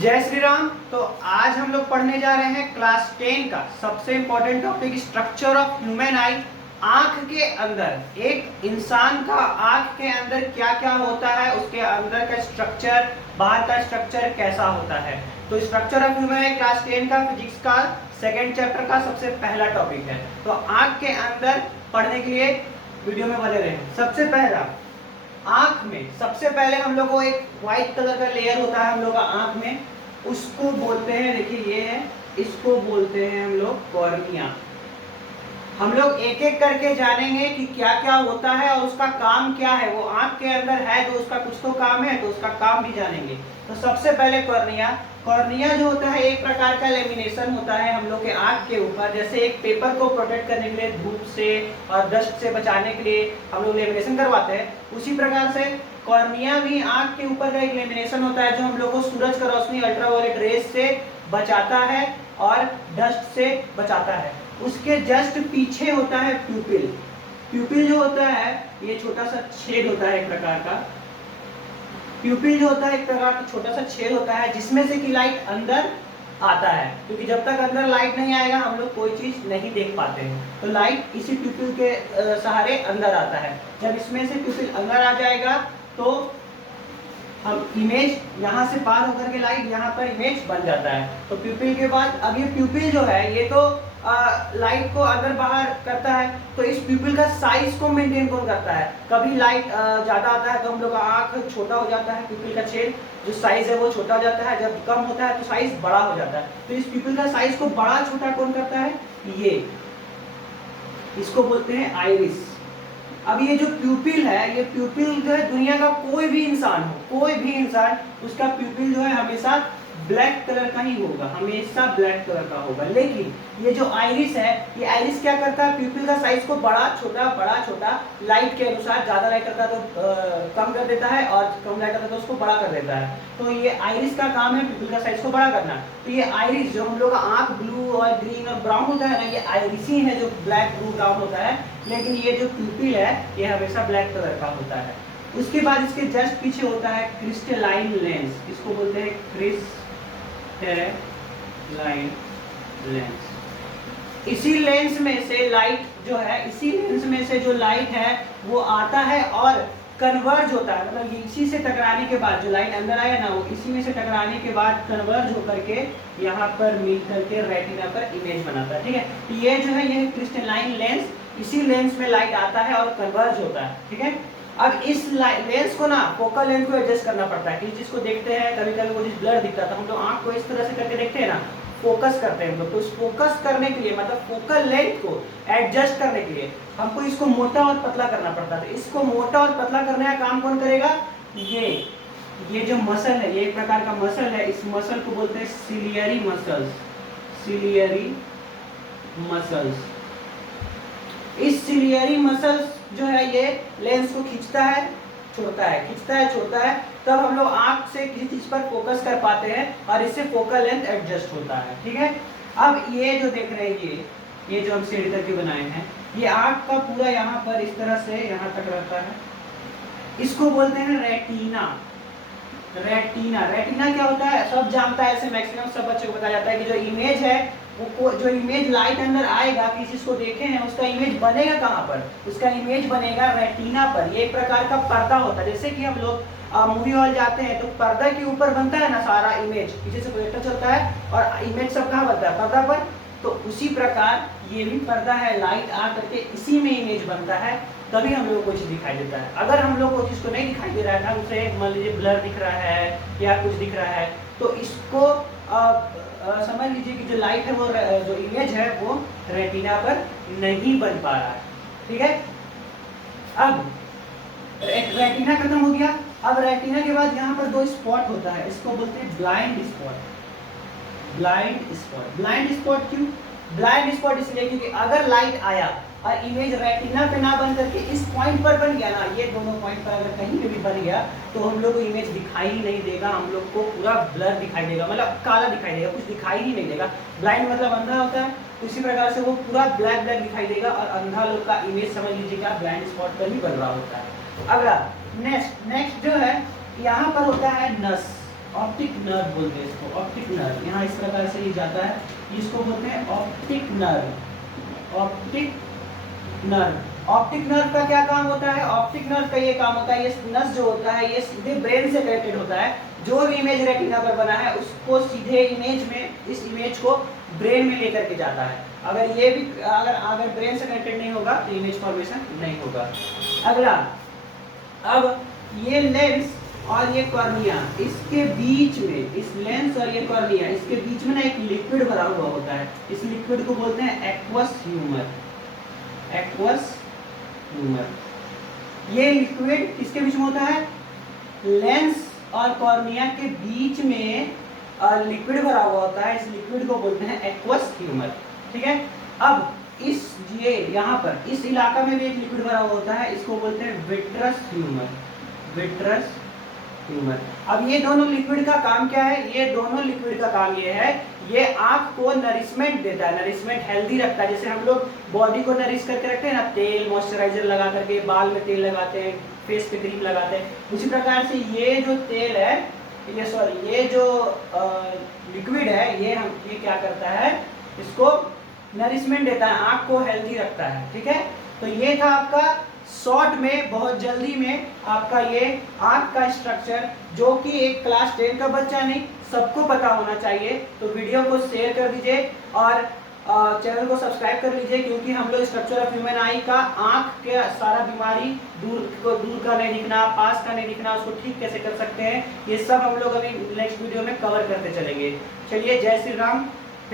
जय श्री राम। तो आज हम लोग पढ़ने जा रहे हैं क्लास 10 का सबसे important topic structure of human आई। आंख के अंदर एक इंसान का आंख के अंदर क्या क्या होता है, उसके अंदर का स्ट्रक्चर, बाहर का स्ट्रक्चर कैसा होता है। तो structure of human I class 10 का फिजिक्स का सेकेंड चैप्टर का सबसे पहला टॉपिक है। तो आंख के अंदर पढ़ने के लिए वीडियो में बने रहे। सबसे पहला, आंख में सबसे पहले हम लोग को एक व्हाइट कलर का लेयर होता है हम लोग का आंख में, उसको बोलते हैं, देखिए ये है, इसको बोलते हैं हम लोग कॉर्निया। हम लोग एक एक करके जानेंगे कि क्या क्या होता है और उसका काम क्या है। वो आंख के अंदर है तो उसका कुछ तो काम है, तो उसका काम भी जानेंगे। तो सबसे पहले कॉर्निया। कॉर्निया जो होता है एक प्रकार का लेमिनेशन होता है हम लोग के आंख के ऊपर। जैसे एक पेपर को प्रोटेक्ट करने के लिए धूप से और डस्ट से बचाने के लिए हम लोग लेमिनेशन करवाते हैं, उसी प्रकार से कॉर्निया भी आंख के ऊपर का एक लेमिनेशन होता है जो हम लोग को सूरज का रोशनी अल्ट्रावायलेट रेस से बचाता है और डस्ट से बचाता है। उसके जस्ट पीछे होता है प्यूपिल। प्यूपिल जो होता है ये छोटा सा छेद होता है एक प्रकार का। प्यूपिल जो होता है एक प्रकार का छोटा सा छेद होता है जिसमें से कि लाइट अंदर आता है, क्योंकि जब तक अंदर लाइट नहीं आएगा हम लोग कोई चीज नहीं देख पाते हैं। तो लाइट इसी प्यूपिल के सहारे अंदर आता है। जब इसमें से प्यूपिल अंदर आ जाएगा तो हम इमेज यहाँ से पार होकर के लाइट यहाँ पर इमेज बन जाता है। तो प्यूपिल के बाद अब ये प्यूपिल जो है ये तो लाइट को अंदर बाहर करता है। तो इस प्यूपिल का साइज को मेंटेन कौन करता है? कभी लाइट ज्यादा आता है तो हम लोग का आंख छोटा हो जाता है, प्यूपिल का छेद जो साइज है वो छोटा हो जाता है। जब कम होता है तो साइज बड़ा हो जाता है। तो इस प्यूपिल का साइज को बड़ा छोटा कौन करता है? ये, इसको बोलते हैं आइरिस। अब ये जो प्यूपिल है, ये प्यूपिल जो है दुनिया का कोई भी इंसान हो, कोई भी इंसान, उसका प्यूपिल जो है हमेशा ब्लैक कलर का ही होगा, हमेशा ब्लैक कलर का होगा। लेकिन ये जो आइरिस है, ये आइरिस क्या करता है? प्यूपिल का साइज को बड़ा छोटा लाइट के अनुसार, ज्यादा लाइट करता है तो कम कर देता है और कम लाइट करता है तो उसको बड़ा कर देता है। तो ये आइरिस का काम है प्यूपिल का साइज को बड़ा करना। तो ये आइरिस जो हम लोग का आंख ब्लू और ग्रीन और ब्राउन होता है ना, ये आइरिस ही है जो ब्लैक ब्लू ब्राउन होता है। लेकिन ये जो प्यूपिल है ये हमेशा ब्लैक कलर का होता है। उसके बाद इसके जस्ट पीछे होता है क्रिस्टलाइन लेंस, इसको बोलते हैं क्रिस्टलाइन लेंस। इसी लेंस में से लाइट जो है, इसी लेंस में से जो लाइट है वो आता है और कन्वर्ज होता है, मतलब इसी से टकराने के बाद जो लाइट अंदर आया ना, वो इसी में से टकराने के बाद कन्वर्ज होकर के यहाँ पर मिल करके रेटिना पर इमेज बनाता है। ठीक है, तो ये जो है ये क्रिस्टलाइन लेंस, इसी लेंस में लाइट आता है और कन्वर्ज होता है। ठीक है, अब इस लेंस को ना फोकल लेंथ को एडजस्ट करना पड़ता है। किसी चीज को देखते हैं, कभी कभी वो चीज ब्लर दिखता है तो हम लोग आंख को इस तरह से करके देखते हैं ना, फोकस करते हैं हम लोग। तो इस फोकस करने के लिए, मतलब फोकल लेंथ को एडजस्ट करने के लिए हमको इसको मोटा और पतला करना पड़ता है। इसको मोटा और पतला करने का काम कौन करेगा? ये जो मसल है, ये एक प्रकार का मसल है, इस मसल को बोलते हैं सिलियरी मसल्स। सिलियरी मसल्स, इस सिलियरी मसल्स जो है ये लेंस को खींचता है छोड़ता है, खींचता है छोड़ता है, तब हम लोग आंख से किसी चीज पर फोकस कर पाते हैं और इससे फोकल लेंथ एडजस्ट होता है। ठीक है, अब ये जो देख रहे हैं ये जो हम शेड करके बनाए हैं, ये आंख का पूरा यहाँ पर इस तरह से यहाँ तक रहता है, इसको बोलते हैं रेटिना। रेटिना, रेटिना क्या होता है सब जानता है, ऐसे मैक्सिमम सब बच्चों को बताया जाता है कि जो इमेज है वो, जो इमेज लाइट अंदर आएगा, किसी चीज को देखे हैं, उसका इमेज बनेगा कहाँ पर? उसका इमेज बनेगा रेटिना पर। ये एक प्रकार का पर्दा होता है। जैसे कि हम लोग मूवी हॉल जाते हैं तो पर्दा के ऊपर बनता है ना सारा इमेज, पीछे से प्रोजेक्टर चलता है और इमेज सब कहाँ बनता है? पर्दा पर। तो उसी प्रकार ये भी पर्दा है, लाइट आ करके इसी में इमेज बनता है, तभी हम लोग को चीज दिखाई देता है। अगर हम लोग को चीज को नहीं दिखाई दे रहा है, ढंग से मान लीजिए ब्लर दिख रहा है या कुछ दिख रहा है, तो इसको समझ लीजिए कि जो लाइट है वो, जो इमेज है वो रेटिना पर नहीं बन पा रहा है। ठीक है, अब रेटिना खत्म हो गया। अब रेटिना के बाद यहाँ पर दो स्पॉट होता है, इसको बोलते हैं blind spot. Blind spot, blind spot क्यों? ब्लाइंड स्पॉट इसलिए क्योंकि अगर लाइट आया और इमेज रेटिना पे ना बन करके इस पॉइंट पर बन गया ना, ये दोनों पॉइंट पर अगर कहीं पे भी बन गया तो हम लोग को इमेज दिखाई ही नहीं देगा, हम लोग को पूरा ब्लर दिखाई देगा, मतलब काला दिखाई देगा, कुछ दिखाई ही नहीं देगा। ब्लाइंड मतलब अंधा होता है, उसी प्रकार से वो पूरा ब्लैक ब्लैक दिखाई देगा और अंधा लोग का इमेज समझ लीजिएगा ब्लाइंड स्पॉट पर ही बन रहा होता है। अगला नेक्स्ट जो है यहाँ पर होता है नस ऑप्टिक नर्व बोलते हैं इसको, ऑप्टिक नर्व। यहाँ इस प्रकार से ये जाता है, इसको बोलते हैं optic nerve. Optic nerve, optic nerve का क्या काम होता है? ऑप्टिक नर्व का ये काम होता है, ये नस जो होता है ये सीधे ब्रेन से कनेक्टेड होता है। जो भी इमेज रेटिना पर बना है उसको सीधे इमेज में, इस इमेज को ब्रेन में लेकर के जाता है। अगर ये भी अगर ब्रेन से कनेक्टेड नहीं होगा तो इमेज फॉर्मेशन नहीं होगा। अगला, अब ये लेंस और ये कॉर्निया, इसके बीच में, इस लेंस और ये कॉर्निया, इसके बीच में ना एक लिक्विड भरा हुआ होता है। इस लिक्विड को बोलते हैं एक्वस ह्यूमर। Aqueous humour. ये लिक्विड किसके बीच में होता है? लेंस और कॉर्निया के बीच में लिक्विड भरा हुआ होता है। इस लिक्विड को बोलते हैं एक्वस ह्यूमर। ठीक है। अब इस ये यहाँ पर इस इलाका में भी एक लिक्विड भरा हुआ होता है, इसको बोलते हैं विट्रस ह्यूमर। Vitreous humour. अब ये दोनों लिक्विड का काम क्या है? ये दोनों लिक्विड का काम ये है, ये आंख को नरिशमेंट देता है, नरिशमेंट हेल्दी रखता है। जैसे हम लोग बॉडी को नरिश करके रखते हैं ना, तेल मॉइस्चराइजर लगा करके, बाल में तेल लगाते हैं, फेस पे क्रीम लगाते हैं, उसी प्रकार से ये जो तेल है, ये जो लिक्विड है, ये क्या करता है? इसको नरिशमेंट देता है, आंख को हेल्दी रखता है। ठीक है। तो ये था आपका शॉर्ट में, बहुत जल्दी में आपका ये आंख का स्ट्रक्चर, जो कि एक क्लास 10 का बच्चा नहीं, सबको पता होना चाहिए। तो वीडियो को शेयर कर दीजिए और चैनल को सब्सक्राइब कर लीजिए, क्योंकि हम लोग स्ट्रक्चर ऑफ ह्यूमन आई का आंख के सारा बीमारी, दूर का नहीं दिखना, पास का नहीं दिखना, उसको ठीक कैसे कर सकते हैं, ये सब हम लोग अभी नेक्स्ट वीडियो में कवर करते चलेंगे। चलिए, जय श्री राम।